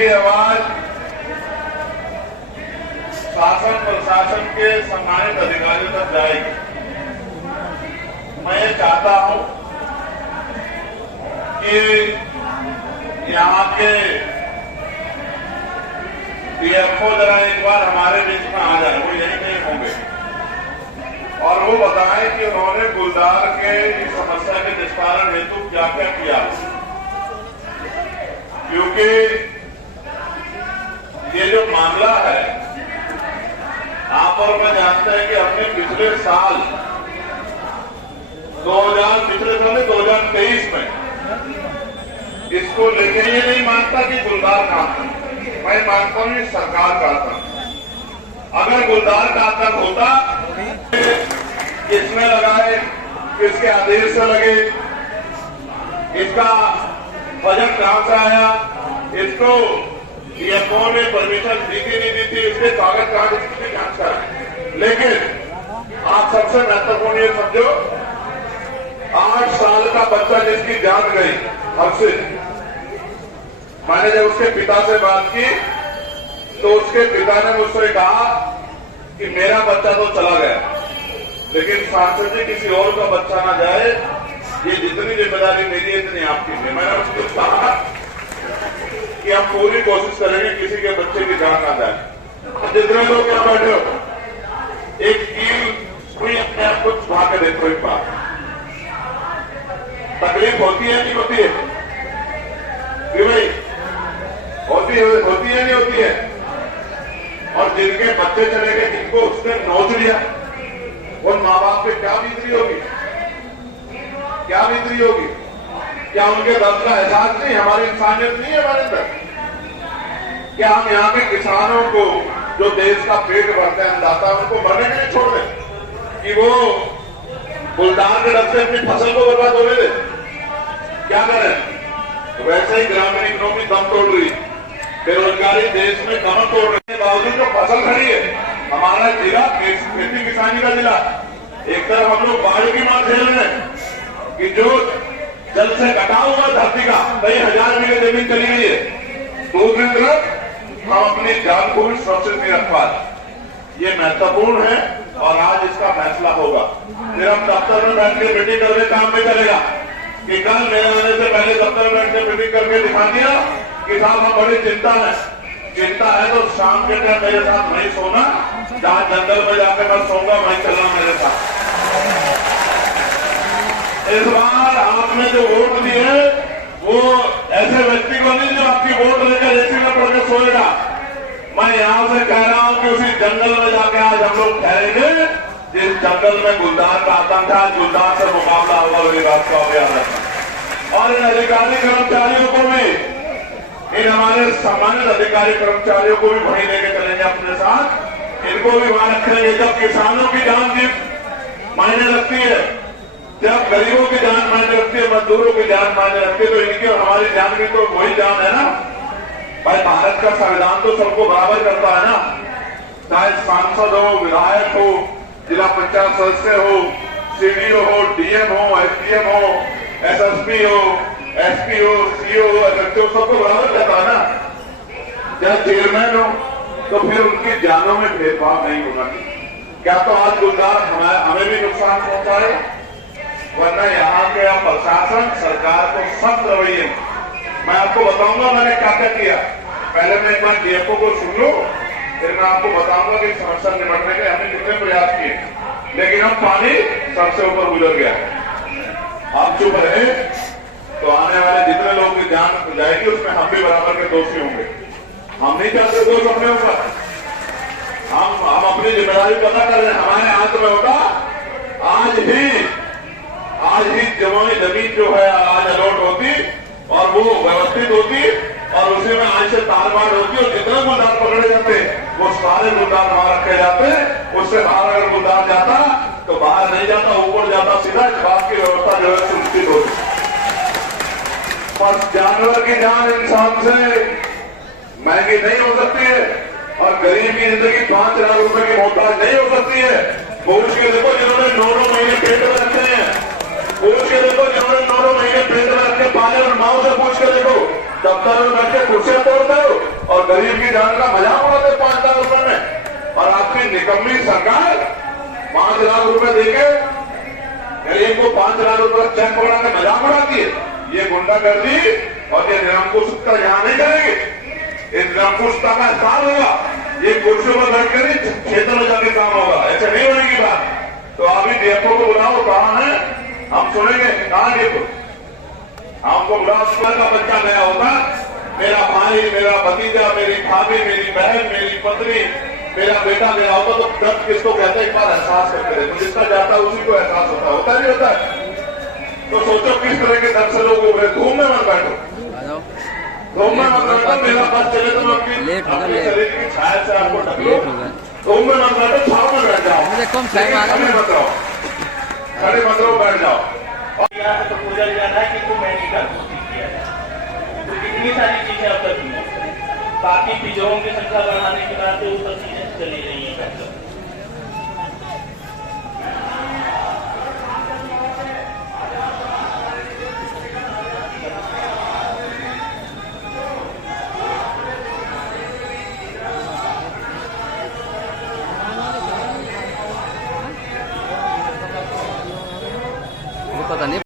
मेरी आवाज शासन प्रशासन के सम्मानित अधिकारियों तक जाएगी। मैं ये चाहता हूं कि यहाँ के डीएफओ जरा एक बार हमारे बीच में आ जाए, वो यही नहीं होंगे, और वो बताएं कि उन्होंने गुलदार के इस समस्या के निस्तारण हेतु क्या क्या किया। क्योंकि ये जो मामला है, आप और मैं जानते हैं कि हमने पिछले साल 2023 में इसको लेके ये नहीं मानता कि गुलदार का आतंक, मैं मानता हूं ये सरकार का आतंक। अगर गुलदार का आतंक होता, किसमें लगाए, किसके आदेश से लगे, इसका बजट कहां से आया, इसको डीएफओ ने परमिशन दी थी नहीं दी थी, इसके कागज कहां इसकी जांच कराए। लेकिन आप सबसे महत्वपूर्ण ये समझो, 8 साल का बच्चा जिसकी जान गई हर्षित, मैंने जब उसके पिता से बात की तो उसके पिता ने मुझसे कहा कि मेरा बच्चा तो चला गया, लेकिन सांसद जी किसी और का बच्चा ना जाए, ये जितनी जिम्मेदारी मेरी है इतनी आपकी है। मैंने उसको कहा कि हम पूरी कोशिश करेंगे किसी के बच्चे की जान ना जाए। जितने लोग यहाँ बैठे हो, एक कील कोई अपने आप को छुपा के देखो एक बार, तकलीफ होती है नहीं होती है कि भाई होती है नहीं होती है। और जिनके बच्चे चले गए, जिनको उसने नोच लिया, उन माँ बाप पे क्या बीतरी होगी, क्या बीतरी होगी? क्या उनके दर्द का एहसास नहीं, हमारी इंसानियत नहीं है हमारे अंदर? क्या हम यहाँ के किसानों को जो देश का पेट भरते हैं अन्नदाता, उनको मरने के लिए छोड़ दें कि वो गुलदार के डर से अपनी फसल को बर्बाद होने दे? क्या करें? तो वैसे ही ग्रामीण इकोनॉमी दम तोड़ रही, बेरोजगारी देश में कमर तोड़ रही है, बावजूद जो फसल खड़ी है। हमारा जिला खेती किसानी का जिला, एक तरफ हम लोग बाढ़ की मार झेल रहे हैं कि जो जल से कटा हुआ धरती का कई हजार बीघे जमीन चली गई है, दूसरी तरफ हम अपनी जान को भी सुरक्षित नहीं रख पा रहे। ये महत्वपूर्ण है और आज इसका फैसला होगा। फिर हम दफ्तर में बैठ के मीटिंग करके काम में चलेगा कि कल मेरे आने से पहले दफ्तर में बैठ के मीटिंग करके दिखा दिया कि साहब हम बड़ी चिंता है तो शाम के टाइम मेरे साथ वहीं सोना, जहां जंगल में जाकर मैं सोऊंगा वहीं चलना मेरे साथ। इस बार आपने जो वोट दिए वो ऐसे व्यक्ति को नहीं जो आपकी वोट लेकर एसी में पड़ के सोएगा। मैं यहां से कह रहा हूं कि उसी जंगल में जाके आज हम लोग ठहरेंगे जिस जंगल में गुलदार का आतंक था। गुलदार से मुकाबला होगा, मेरी बात का अभियान रखना। और इन अधिकारी कर्मचारियों को भी, इन हमारे सम्मानित अधिकारी कर्मचारियों को भी वहीं लेके चलेंगे अपने साथ, इनको भी वहां रखेंगे। जब किसानों की जान की मायने रखती है, जब गरीबों की जान मायने रखती है, मजदूरों की जान मायने रखती है, तो इनकी और हमारी जान की तो वही जान है ना भाई। भारत का संविधान तो सबको बराबर करता है ना, चाहे सांसद हो, विधायक हो, जिला पंचायत सदस्य हो, सीडीओ हो, डीएम हो, एसडीएम हो, एसएसपी हो, एसपी हो, सीओ हो, एसएचओ, सबको बराबर करता है ना। जब चेयरमैन हो तो फिर उनकी जानों में भेदभाव नहीं होना चाहिए। क्या तो आज गुलदार हमें भी नुकसान पहुंचाए, वरना यहाँ के प्रशासन सरकार को सख्त रवैये। मैं आपको बताऊंगा मैंने क्या क्या किया। पहले मैं एक बार डीएफओ को सुन लूं, फिर मैं आपको बताऊंगा कि समस्या निपटने के हमने कितने प्रयास किए, लेकिन अब पानी सबसे ऊपर गुजर गया। आप चुप रहे तो आने वाले जितने लोगों की जान जाएगी उसमें हम भी बराबर के दोषी होंगे। हम नहीं चाहते दोष अपने ऊपर, हम अपनी जिम्मेदारी पता कर रहे हैं। हमारे हाथ में होता आज ही जमाई जमीन जो है आज अलॉट होती और वो व्यवस्थित होती और उसी में आज से तालबाड़ होती और जितने गुलदार पकड़े जाते वो सारे गुलदार वहां रखे जाते। उससे बाहर अगर गुलदार जाता तो बाहर नहीं जाता, ऊपर जाता सीधा। इस बात की व्यवस्था जो है सुनिश्चित होती। पर जानवर की जान इंसान से महंगी नहीं हो सकती है और गरीब की जिंदगी 5 लाख रुपए की मोहताज नहीं हो सकती है। पुरुष के देखो जिन्होंने 9 महीने पेट में रखते हैं, पुरुष के देखो जिन्होंने 9 महीने पेट में रखे पाले और माओ से पूछ के देखो दफ्तर में बैठ के कुर्सियां तोड़ते हो और गरीब की जान का मजाक उड़ाते 5 लाख रुपए में। और आपकी निकम्मी सरकार 5 लाख रुपए देके गरीब को 5 लाख रुपए का चेक पकड़ा के मजाक उड़ाती है। ये गुंडागर्दी और ये निरंकुशता यहाँ नहीं करेगी। इस निरंकुशता का स्थान होगा ये कुर्सियों पर बैठ कर ही क्षेत्र में जाके काम होगा, ऐसे नहीं होगी बात। तो अभी डीएफओ को बुलाओ, कहाँ है हम सुनेंगे, कहाँ डीएफओ हमको बुलाओ। का बच्चा गया होता, मेरा भाई, मेरा भतीजा, मेरी भाभी, मेरी बहन, मेरी पत्नी, मेरा बेटा गया होता तो दर्द किसको कहते हैं एक बार एहसास करते हैं। तो जिसका जाता है उसी को एहसास होता नहीं होता है। तो सोचो किस तरह के दर्द से लोग उभरे। धूम में मत बैठो, धूम में मत बैठो। मेरा बस चले तो अपने शरीर की छाया से आपको ढको। धूम में मत बैठो, छाव में बैठ जाओ, खड़े मत रहो, खड़े मत रहो, बैठ जाओ। तो पूजा जाना है कि तो मेडिकल किया जाए, तो कितनी सारी चीजें अब तक बाकी चीजों की संख्या बढ़ाने के बाद तो चीजें चली रही है।